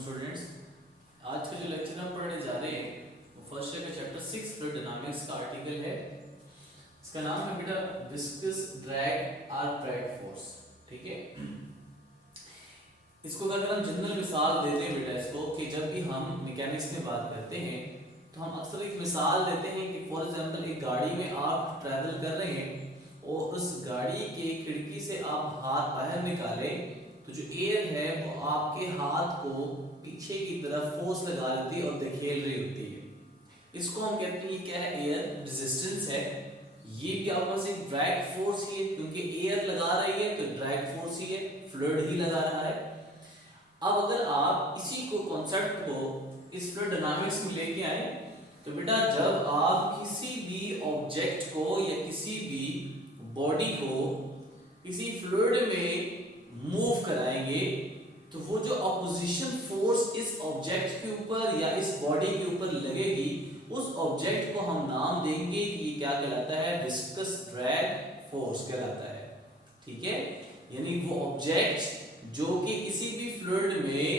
Students, आज का जो लेक्चर हम पढ़ने जा रहे हैं वो फर्स्ट ईयर का चैप्टर 6 फ्लूइड डायनामिक्स का आर्टिकल है। इसका नाम है बेटा विस्कस ड्रैग आर्कड्रैग फोर्स। ठीक है, इसको अगर हम जनरल मिसाल देते हैं बेटा इसको कि जब भी हम मैकेनिक्स में बात करते हैं तो हम अक्सर एक मिसाल देते हैं कि फॉर एग्जांपल एक गाड़ी में आप ट्रैवल कर रहे हैं और उस गाड़ी के खिड़की से आप हाथ बाहर निकालें तो जो एयर है वो आपके हाथ को पीछे की तरफ फोर्स लगा देती है और धकेल रही होती है। इसको हम कहते हैं ये क्या है, एयर रेजिस्टेंस है। ये क्या बस एक ड्रैग फोर्स ही है, क्योंकि एयर लगा रही है तो ड्रैग फोर्स ही है, फ्लूइड ही लगा रहा है। अब अगर आप इसी को कॉन्सेप्ट को इस फ्लूइड डायनामिक्स में लेके आए तो बेटा जब आप किसी भी ऑब्जेक्ट को या किसी भी बॉडी को किसी फ्लूइड में मूव कराएंगे तो वो जो ऑपोजिशन फोर्स इस ऑब्जेक्ट के ऊपर या इस बॉडी के ऊपर लगेगी उस ऑब्जेक्ट को हम नाम देंगे कि ये क्या कहलाता है, विस्कस ड्रैग फोर्स कहलाता है। ठीक है, यानी वो ऑब्जेक्ट जो कि किसी भी फ्लूइड में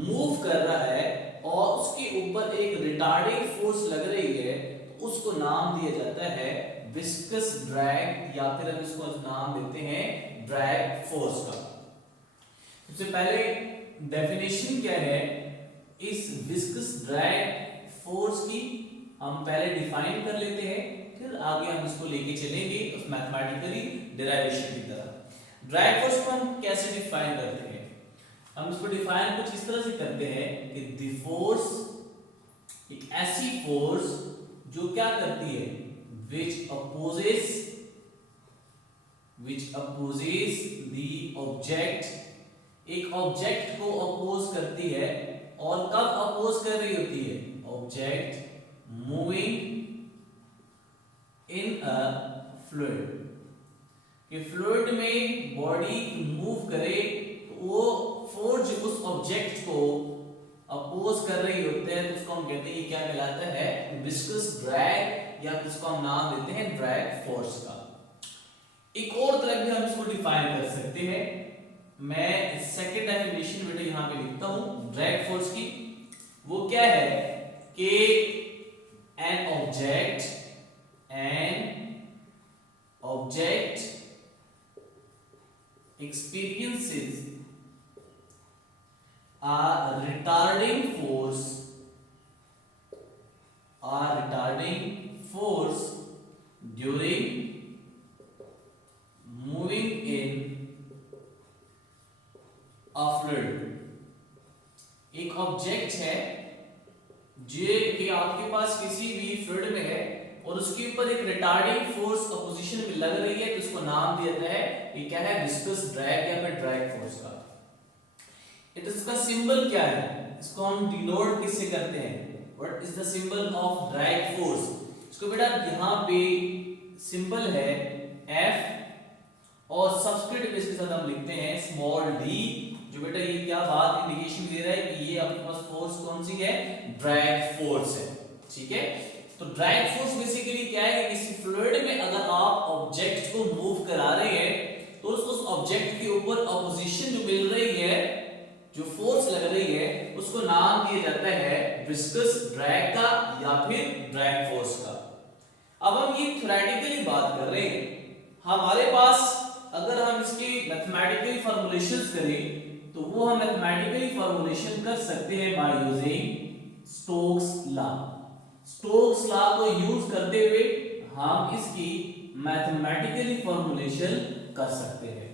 मूव कर रहा है और उसके ऊपर एक रिटार्डिंग फोर्स लग रही है तो उसको नाम दिया जाता है विस्कस ड्रैग, या फिर हम इसको नाम देते हैं ड्रैग फोर्स का। सबसे पहले डेफिनेशन क्या है इस विस्कस ड्रैग फोर्स की, हम पहले डिफाइन कर लेते हैं, फिर आगे हम इसको लेके चलेंगे उस मैथमेटिकली डेरिवेशन की तरह। ड्रैग फोर्स को हम कैसे डिफाइन करते हैं? हम इसको डिफाइन कुछ इस तरह से करते हैं कि द फोर्स, एक ऐसी फोर्स जो क्या करती है, which opposes the object, एक ऑब्जेक्ट को अपोज करती है। और कब अपोज कर रही होती है? Object moving in a fluid, कि फ्लूइड में बॉडी मूव करे तो वो फोर्स जो उस ऑब्जेक्ट को अपोज कर रही होते हैं तो उसको हम कहते हैं ये क्या कहलाता है, विस्कस ड्रैग, या इसको हम नाम देते हैं ड्रैग फोर्स का। एक और तरह भी हम इसको डिफाइन कर सकते हैं। मैं सेकंड डेफिनेशन बेटा यहां पे लिखता हूं ड्रैग फोर्स की। वो क्या है कि an object experiences a retarding force during moving in a fluid। एक ऑब्जेक्ट है जो कि आपके पास किसी भी फ्लूइड में है और उसके ऊपर एक रिटार्डिंग फोर्स अपोजिशन में लग रही है तो इसको नाम दिया जाता है, ये क्या है, विस्कस ड्रैग या फिर ड्रैग फोर्स का। इसका सिंबल क्या है, इसको हम डिनोट किससे करते हैं, what is the symbol of drag force? इसको बेटा यहाँ पे सिंबल है F और सब्सक्रिप्ट इसके साथ हम लिखते हैं स्मॉल d, जो बेटा ये क्या बात इंडिकेशन दे रहा है कि ये आपके पास फोर्स कौन सी है, ड्रैग फोर्स है। ठीक है, तो ड्रैग फोर्स बेसिकली क्या है कि किसी फ्लूइड में अगर आप ऑब्जेक्ट को मूव करा रहे हैं तो उस ऑब्जेक्ट के ऊपर ऑपोजिशन जो मिल रही है, जो फोर्स लग रही है, उसको नाम दिया जाता है विस्कस ड्रैग का या फिर ड्रैग फोर्स का। अब हम ये थ्योरेटिकली बात कर रहे हैं, हमारे पास अगर हम इसकी मैथमेटिकली फॉर्मुलेशंस करें तो वो हम मैथमेटिकली फॉर्मुलेशन कर सकते हैं by using Stokes law. Stokes law को यूज करते हुए हम इसकी मैथमेटिकली फॉर्मुलेशन कर सकते हैं।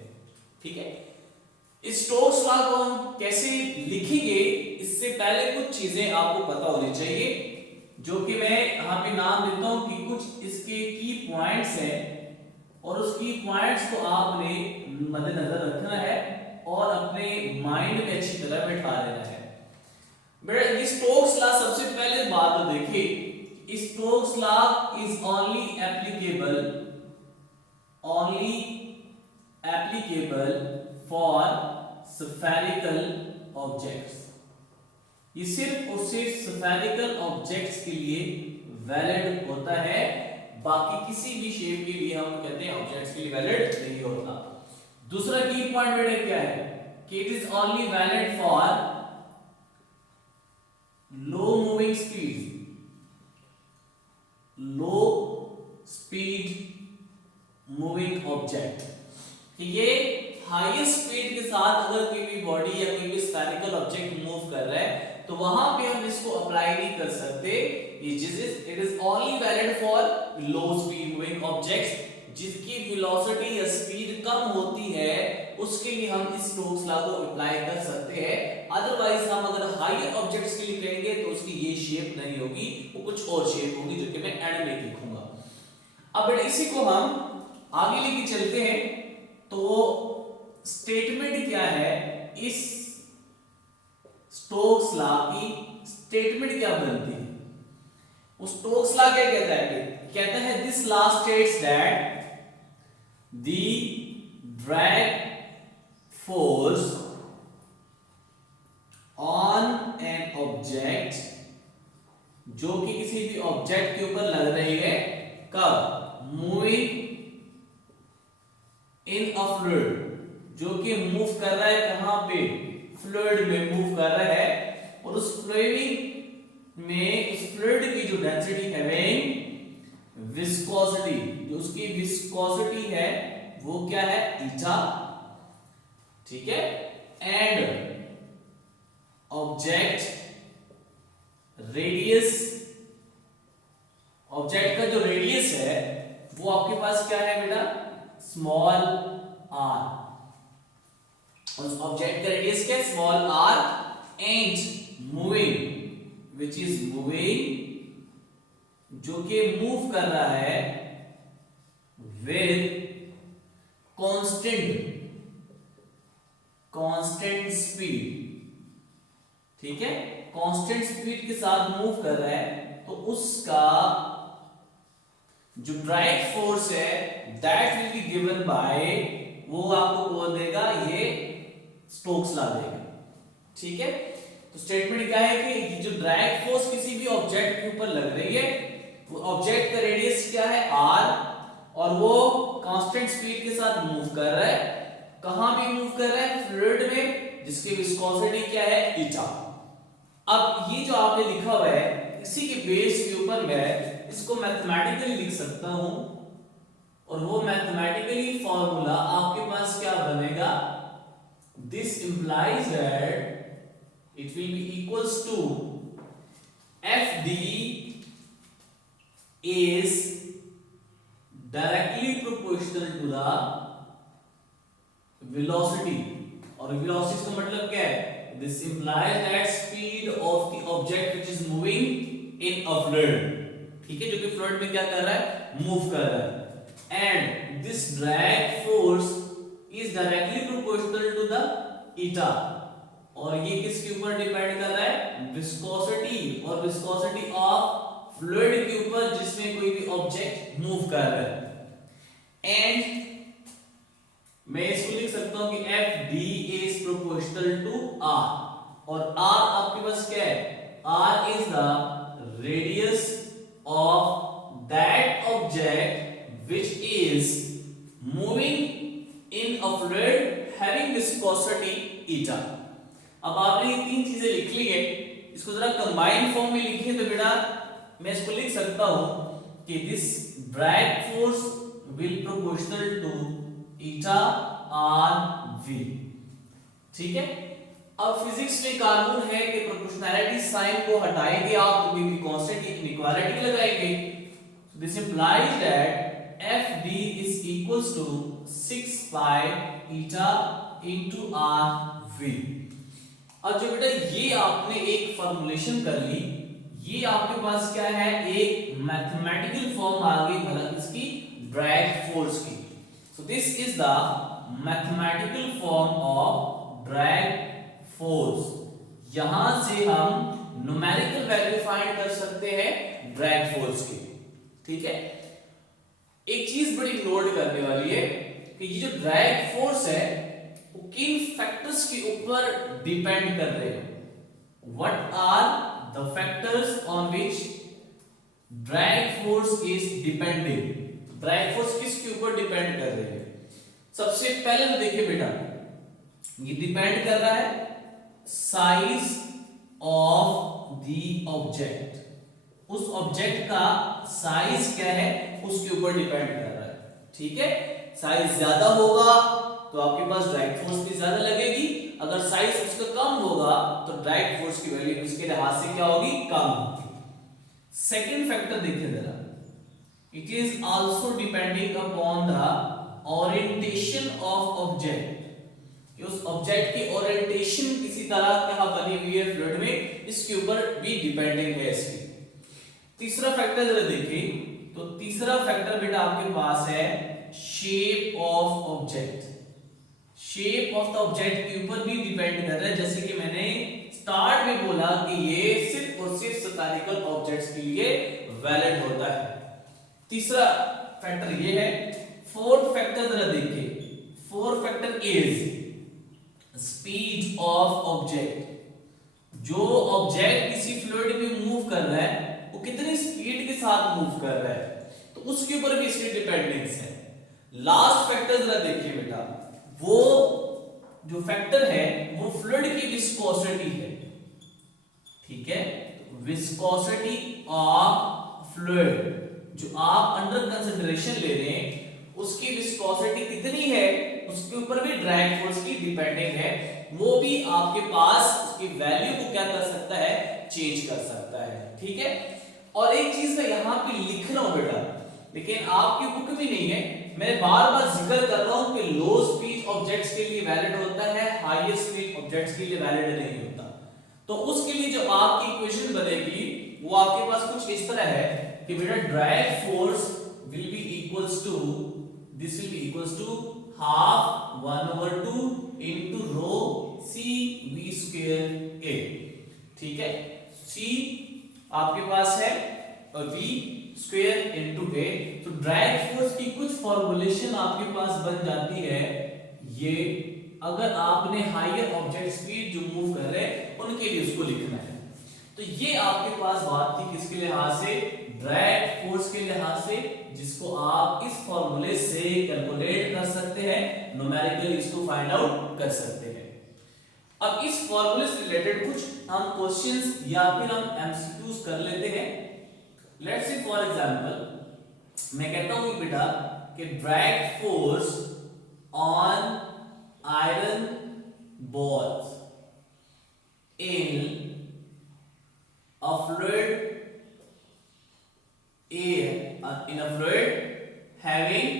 ठीक है, इस स्टोक्स लॉ को हम कैसे लिखेंगे इससे पहले कुछ चीजें आपको पता होनी चाहिए, जो कि मैं यहाँ पे नाम देता हूं कि कुछ इसके की पॉइंट्स हैं और उस की पॉइंट्स को आपने मद्देनजर रखना है और अपने माइंड में अच्छी तरह बैठा लेना है। बेटा स्टोक्स लॉ सबसे पहले बात तो देखिए, Stokes law is only applicable for spherical objects. ये सिर्फ और सिर्फ स्फेरिकल ऑब्जेक्ट्स के लिए वैलिड होता है, बाकी किसी भी शेप के लिए हम कहते हैं ऑब्जेक्ट्स के लिए वैलिड नहीं होता। दूसरा की पॉइंट बेटा क्या है कि it is only valid for low moving speed, low speed moving object, कि ये हाईएस्ट स्पीड के साथ अगर कोई भी बॉडी या कोई भी स्फेरिकल ऑब्जेक्ट मूव कर रहा है तो वहां पे हम इसको अप्लाई नहीं कर सकते। It is only valid for low speed moving objects, जिसकी वेलोसिटी या स्पीड कम होती है उसके लिए हम इस स्टोक्स लॉ को अप्लाई कर सकते हैं। अदरवाइज हम अगर हायर ऑब्जेक्ट्स के लिए करेंगे तो उसकी ये शेप नहीं होगी, वो कुछ और शेप होगी जो कि मैं एंड में लिखूंगा। अब बेटा इसी को हम आगे लेके चलते हैं। तो स्टेटमेंट क्या है, इस स्टोक्स लॉ की स्टेटमेंट क्या बनती है? उस स्टोक्स लॉ क्या कहता है? कहता है this law states that the drag force on an object, जो कि किसी भी ऑब्जेक्ट के ऊपर लग रही है, कब? मूविंग इन अ फ्लूइड, जो कि मूव कर रहा है कहां पे? फ्लूइड में मूव कर रहा है, और उस फ्लूइड में उस फ्लूइड की जो डेंसिटी है विस्कोसिटी, जो उसकी विस्कोसिटी है वो क्या है? ईटा, ठीक है। एंड ऑब्जेक्ट रेडियस, ऑब्जेक्ट का जो रेडियस है वो आपके पास क्या है बेटा? स्मॉल आर, ऑब्जेक्ट का रेडियस क्या है? Small R, and moving which is moving, जो कि मूव कर रहा है विद कांस्टेंट स्पीड, ठीक है। कांस्टेंट स्पीड के साथ मूव कर रहा है तो उसका जो ड्राइव फोर्स है that will be given by, वो आपको कौन देगा? ये स्टोक्स लॉ देगा, ठीक है। तो स्टेटमेंट क्या है कि जो ड्रैग फोर्स किसी भी ऑब्जेक्ट के ऊपर लग रही है, वो ऑब्जेक्ट का रेडियस क्या है? आर, और वो कांस्टेंट स्पीड के साथ मूव कर रहा है। कहां भी मूव कर रहा है? फ्लूइड में, जिसकी विस्कोसिटी क्या है? ईटा। अब ये जो आपने लिखा हुआ है इसी के बेस के ऊपर मैं इसको मैथमेटिकली लिख सकता हूं, और वो मैथमेटिकली फॉर्मूला आपके पास क्या बनेगा? This implies that it will be equals to FD is directly proportional to the velocity, और velocity का मतलब क्या है? This implies that speed of the object which is moving in a fluid, ठीक है, जो कि फ्लूइड में क्या कर रहा है? मूव कर रहा है। and this drag force is directly proportional to the eta, और ये किसके ऊपर डिपेंड कर रहा है? विस्कोसिटी, और विस्कोसिटी ऑफ फ्लूइड के ऊपर जिसमें कोई भी ऑब्जेक्ट मूव कर रहा है। एंड मैं इसको लिख सकता हूं कि F D is proportional to R, और आर आपके पास क्या है? R is the radius of that object which is moving in a fluid having viscosity eta. अब आपने ये तीन चीजें लिख ली है, इसको जरा कंबाइंड फॉर्म में लिखिए तो बेटा मैं इसको लिख सकता हूं कि this drag force will proportional to eta R V, ठीक है। अब फिजिक्स में कानून है कि प्रोपोर्शनैलिटी साइन को हटाएंगे आप तो भी कांस्टेंट की इनइक्वालिटी लगाएंगे। So this implies that F D is equals to 6 pi eta into R V. अब जो बेटा ये आपने एक फॉर्मूलेशन कर ली, ये आपके पास क्या है? एक मैथमेटिकल फॉर्म आ गई भला इसकी ड्रैग फोर्स की। So this is the mathematical form of drag force. यहां से हम न्यूमेरिकल वैल्यू फाइंड कर सकते हैं ड्रैग फोर्स की, ठीक है। एक चीज बड़ी नोट करने वाली है कि ये जो ड्रैग फोर्स है किन फैक्टर्स के ऊपर डिपेंड कर रहे हैं? What are the factors on which drag force is depending? Drag force किसके ऊपर डिपेंड कर रहे हैं? सबसे पहले तो देखिए बेटा, ये डिपेंड कर रहा है साइज ऑफ द ऑब्जेक्ट, उस ऑब्जेक्ट का साइज क्या है उसके ऊपर डिपेंड कर रहा है। ठीक है, साइज ज्यादा होगा तो आपके पास ड्राइव फोर्स भी ज्यादा लगेगी, अगर साइज उसका कम होगा तो ड्राइव फोर्स की वैल्यू उसके लिहाज से क्या होगी, कम होगी। सेकंड फैक्टर देखिए जरा, it is also depending upon the orientation of object, उस ऑब्जेक्ट की ओरिएंटेशन किसी तरह क्या बनी हुई है फ्लूइड में, इसके ऊपर भी डिपेंडिंग है इसकी। तीसरा फैक्टर जरा देखिए, तो तीसरा फैक्टर बेटा आपके पास है shape of object, shape of the object के ऊपर भी डिपेंड कर रहा है, जैसे कि मैंने स्टार्ट में बोला कि ये सिर्फ और सिर्फ स्फेरिकल ऑब्जेक्ट्स के लिए वैलिड होता है। तीसरा फैक्टर ये है। फोर्थ फैक्टर जरा देखिए, fourth factor is speed of object, जो ऑब्जेक्ट किसी फ्लूइड में मूव कर रहा है वो कितनी स्पीड के साथ मूव कर रहा है, तो उसके ऊपर भी इसकी डिपेंडेंस है। लास्ट फैक्टर जरा देखिए बेटा, वो जो फैक्टर है वो फ्लूइड की विस्कोसिटी है। ठीक है, विस्कोसिटी ऑफ फ्लूइड, जो आप अंडर कंसिडरेशन ले रहे हैं उसकी विस्कोसिटी कितनी है उसके ऊपर भी ड्रैग फोर्स की डिपेंडिंग है, वो भी आपके पास उसकी वैल्यू को क्या कर सकता है, चेंज कर सकता है। ठीक है, और एक चीज मैं यहां पे लिख रहा हूं बेटा, लेकिन आपकी बुक में नहीं है, मैं बार बार जिक्र कर रहा हूं कि लो स्पीड ऑब्जेक्ट्स के लिए वैलिड होता है, हायर स्पीड ऑब्जेक्ट्स के लिए वैलिड नहीं होता। तो उसके लिए जो आपकी इक्वेशन बनेगी वो आपके पास कुछ इस तरह है कि बेटा drag force will be equals to, this will be equals to half 1/2 into rho C v square a। ठीक है, c आपके पास है और v स्क्वायर इनटू a, तो ड्रैग फोर्स की कुछ फॉर्मूलेशन आपके पास बन जाती है ये, अगर आपने हायर ऑब्जेक्ट स्पीड जो मूव कर रहे हैं उनके लिए उसको लिखना है। तो ये आपके पास बात थी किसके लिहाज से, ड्रैग फोर्स के लिहाज से, जिसको आप इस फॉर्मूले से कैलकुलेट कर सकते हैं, न्यूमेरिकली इसको फाइंड आउट कर सकते हैं। अब इस फॉर्मूले से रिलेटेड कुछ हम क्वेश्चंस या फिर हम एमसीक्यूज कर लेते हैं। लेट्स से फॉर एग्जांपल मैं कहता हूं बेटा कि drag force on iron balls in a fluid in a fluid having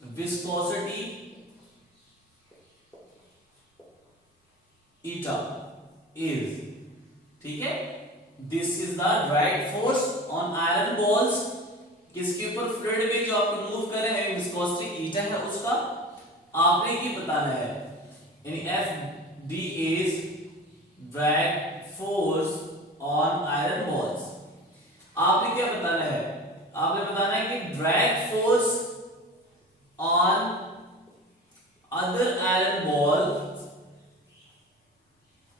viscosity eta is, ठीक है, this is the drag force on iron balls, किसके ऊपर, फ्लूइड में जो आप मूव कर रहे हैं विस्कोसिटी ईटा है उसका आपने ये बताना है, यानी F D is drag force on iron balls. आपने क्या बताना है, आपने बताना है कि drag force on other iron balls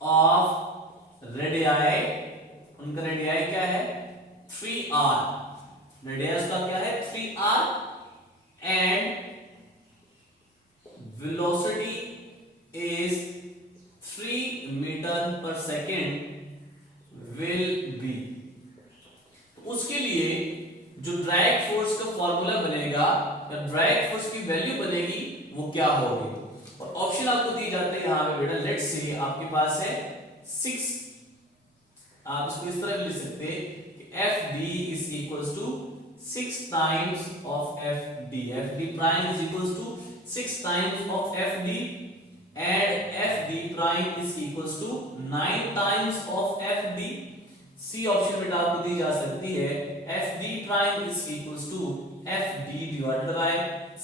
of radii, उनका रेडियाई क्या है 3r, रेडियस का क्या है 3r, and velocity is 3 metre पर सेकेंड will be, उसके लिए जो ड्रैग फोर्स का फॉर्मूला बनेगा या ड्रैग फोर्स की वैल्यू बनेगी वो क्या होगी, और ऑप्शन आपको दिए जाते हैं यहां पे बेटा। लेट्स से आपके पास है 6, आप इसको इस तरह लिख सकते हैं कि FD is equals to 6 times of FD, FD prime is equals to 6 times of FD and FD prime is equals to 9 times of FD। C option में आपको दी जा सकती है FD prime is equals to FD divided by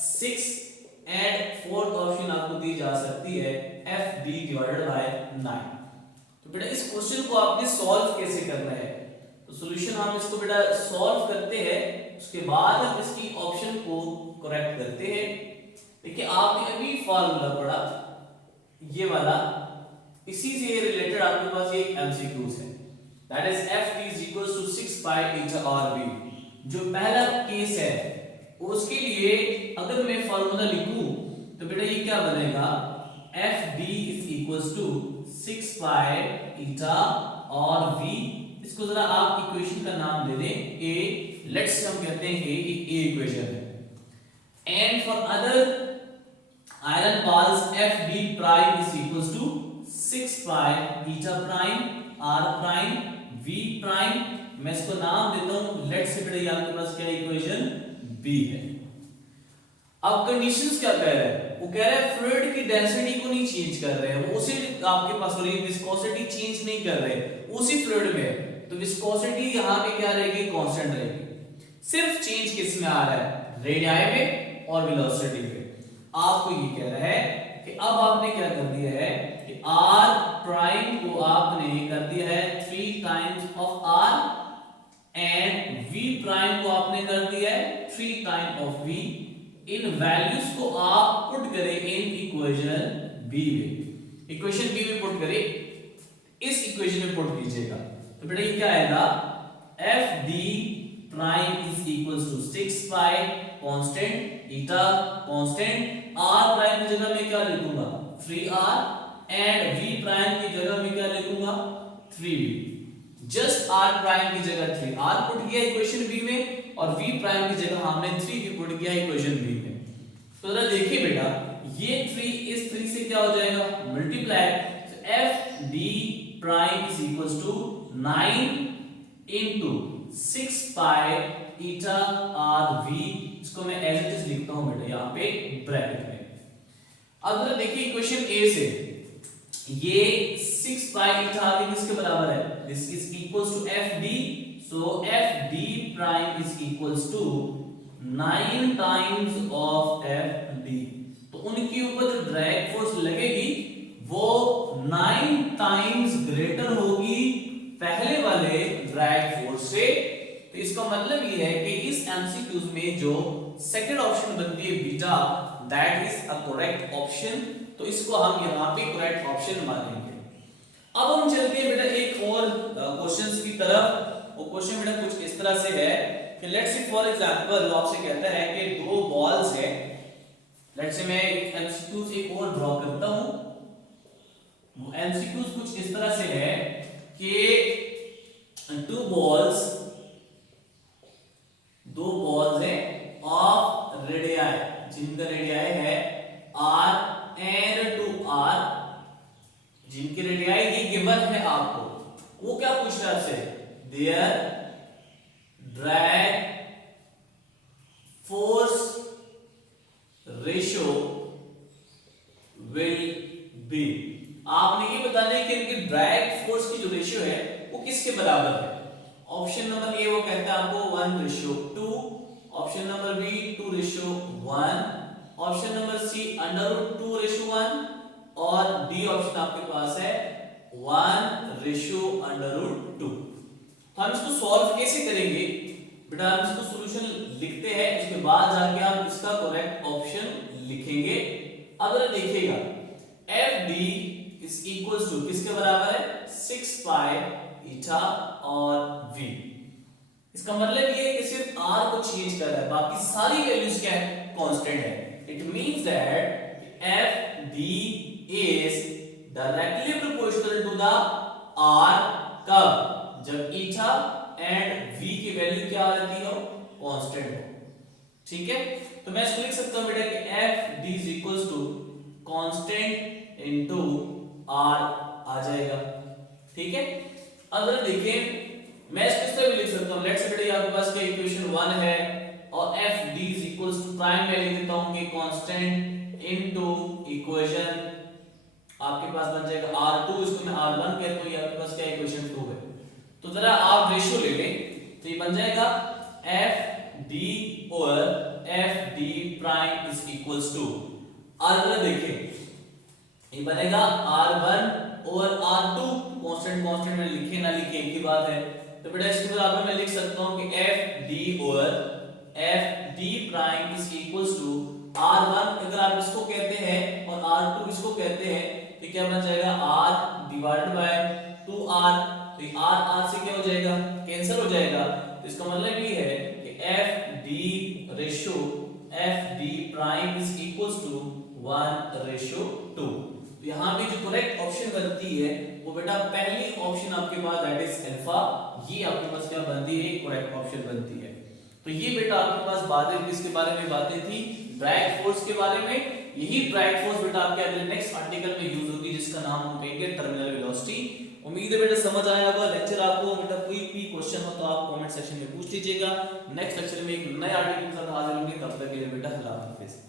6 and fourth option आपको दी जा सकती है FD divided by 9। तो बेटा इस क्वेश्चन को आपने सॉल्व कैसे करना है, तो सॉल्यूशन हम इसको बेटा सॉल्व करते हैं, उसके बाद हम इसकी ऑप्शन को करेक्ट करते हैं। देखिए आपने अभी फॉर्मूला पढ़ा ये वाला, इसी से रिलेटेड आपके पास एक एमसीक्यूज है, that is FD is equals to 6 pi eta RB। जो पहला केस है उसके लिए अगर मैं फॉर्मूला लिखूं तो बेटा ये क्या बनेगा, FD is equals to 6 pi eta और v, इसको जरा आप इक्वेशन का नाम दे दें a, लेट्स से हम कहते हैं a इक्वेशन है। And for other iron balls fd prime is equals to 6 pi eta prime r prime v prime, मैं इसको नाम देता हूं लेट्स से, बेटा आपके पास क्या इक्वेशन b है। अब कंडीशंस क्या कह रहा है, वो कह रहा है फ्लूइड की डेंसिटी को नहीं चेंज कर रहे हैं, वो उसी आपके पास हो रही है, विस्कोसिटी चेंज नहीं कर रहे उसी फ्लूइड में, तो विस्कोसिटी यहां पे क्या रहेगी, कांस्टेंट रहेगी। सिर्फ चेंज किस में आ रहा है, रेडियाई में और वेलोसिटी पे। आपको ये कह रहा है कि अब आपने क्या कर दिया है कि r प्राइम को आपने कर दिया है 3 times of r and v prime को आपने कर दिया है 3 time of v। In values को आप पुट करें इन इक्वेशन b में, इक्वेशन b में पुट करें, इस इक्वेशन में पुट कीजिएगा तो बेटा ये क्या आएगा, f d prime is equals to 6 pi constant, eta constant, r prime की जगह मैं क्या लिखूंगा 3r एंड v प्राइम की जगह मैं क्या लिखूंगा 3v। जस्ट r प्राइम की जगह 3r पुट किया इक्वेशन b में और v प्राइम की जगह हमने 3v पुट किया इक्वेशन b में। तो जरा देखिए बेटा ये 3 इस 3 से क्या हो जाएगा मल्टीप्लाई, तो f d prime is equals to 9 into 6 pi eta r v, इसको मैं एज इट इज लिखता हूं बेटा यहां पे ब्रैकेट में। अब जरा देखिए इक्वेशन a से ये 6 पाई ईटा r v किसके बराबर है, this is equals to f d, so f d prime is equals to 9 times of f d। तो उनके ऊपर जो ड्रैग फोर्स लगेगी वो 9 टाइम्स ग्रेटर होगी पहले वाले ड्रैग फोर्स से। तो इसका मतलब ये है कि इस एमसीक्यूज में जो सेकंड ऑप्शन बनती है beta, that is a correct option, तो इसको हम यहां पे करेक्ट ऑप्शन मानेंगे। अब हम चलते हैं बेटा एक और क्वेश्चंस की तरफ। वो क्वेश्चन बेटा कुछ इस तरह से है कि लेट्स से फॉर एग्जांपल वो आपसे कहता है कि दो बॉल्स है, लेट्स से मैं एक एमसीक्यूज एक और ड्रॉ करता हूं। वो एमसीक्यूज कुछ इस तरह से है कि दो बॉल्स है ऑफ रेडियाई, जिनका रेडियाई है r एंड 2r, जिनकी रेडियाई ये गिवन है आपको, वो क्या पूछ रहा है आपसे, their drag force ratio will be. आपने ये बताना है कि इनकी ड्रैग फोर्स की जो रेशियो है वो किसके बराबर है। ऑप्शन नंबर ए वो कहता है आपको 1:2, option number B 2:1, option number C √2:1 और डी ऑप्शन आपके पास है 1:√2। तो हम इसको सॉल्व कैसे करेंगे बेटा, हम इसको सॉल्यूशन लिखते हैं, उसके बाद जाके हम इसका करेक्ट ऑप्शन लिखेंगे। अब जरा देखिएगा F D is equals to किसके बराबर है 6 पाई ईटा और v। इसका मतलब ये है कि सिर्फ r को चेंज कर रहा है, बाकी सारी वैल्यूज क्या है कांस्टेंट है। It means that f d is directly proportional to the r कब, जब ईटा एंड v की वैल्यू क्या रहती हो कांस्टेंट हो। ठीक है, तो मैं इसको लिख सकता हूं बेटा कि f d is equals to constant into r आ जाएगा। ठीक है, अब जरा देखिए मैं इसको इस तरह भी लिख सकता हूं, लेट्स से बेटा आपके पास क्या इक्वेशन 1 है और f d is equals to prime मैं लिख देता हूं कि कांस्टेंट इनटू इक्वेशन आपके पास बन जाएगा r2, इसको मैं r1 कहता हूं, ये आपके पास क्या इक्वेशन 2 है। तो जरा आप रेशियो ले लें तो ये बन जाएगा f d और f d prime is equals to r, देखिए ये बनेगा r1 और r2, कांस्टेंट कांस्टेंट में लिखे ना लिखे एक ही बात है। तो बेटा इसके बराबर मैं लिख सकता हूं कि f d और f d prime is equals to r1 अगर आप इसको कहते हैं और r2 इसको कहते हैं तो क्या बन जाएगा r डिवाइडेड बाय 2r, तो ये r से क्या हो जाएगा कैंसिल हो जाएगा। तो इसका मतलब ये है कि f d ratio f d prime is equals to 1:2। तो यहाँ भी जो करेक्ट ऑप्शन बनती है वो बेटा पहली ऑप्शन आपके पास दैट इज अल्फा, ये आपके पास क्या बनती है, करेक्ट ऑप्शन बनती है। तो ये बेटा आपके पास बातें किसके बारे में बातें थी, ड्रैग फोर्स के बारे में। यही ड्रैग फोर्स बेटा आपके अगले नेक्स्ट आर्टिकल में यूज होगी जिसका नाम हम कहेंगे टर्मिनल वेलोसिटी। उम्मीद है बेटा समझ आया होगा लेक्चर आपको। बेटा कोई भी क्वेश्चन हो तो आप कमेंट सेक्शन में पूछ लीजिएगा। नेक्स्ट लेक्चर में एक नए आर्टिकल के साथ हाजिर होंगे, तब तक के लिए बेटा अल्लाह हाफिज़।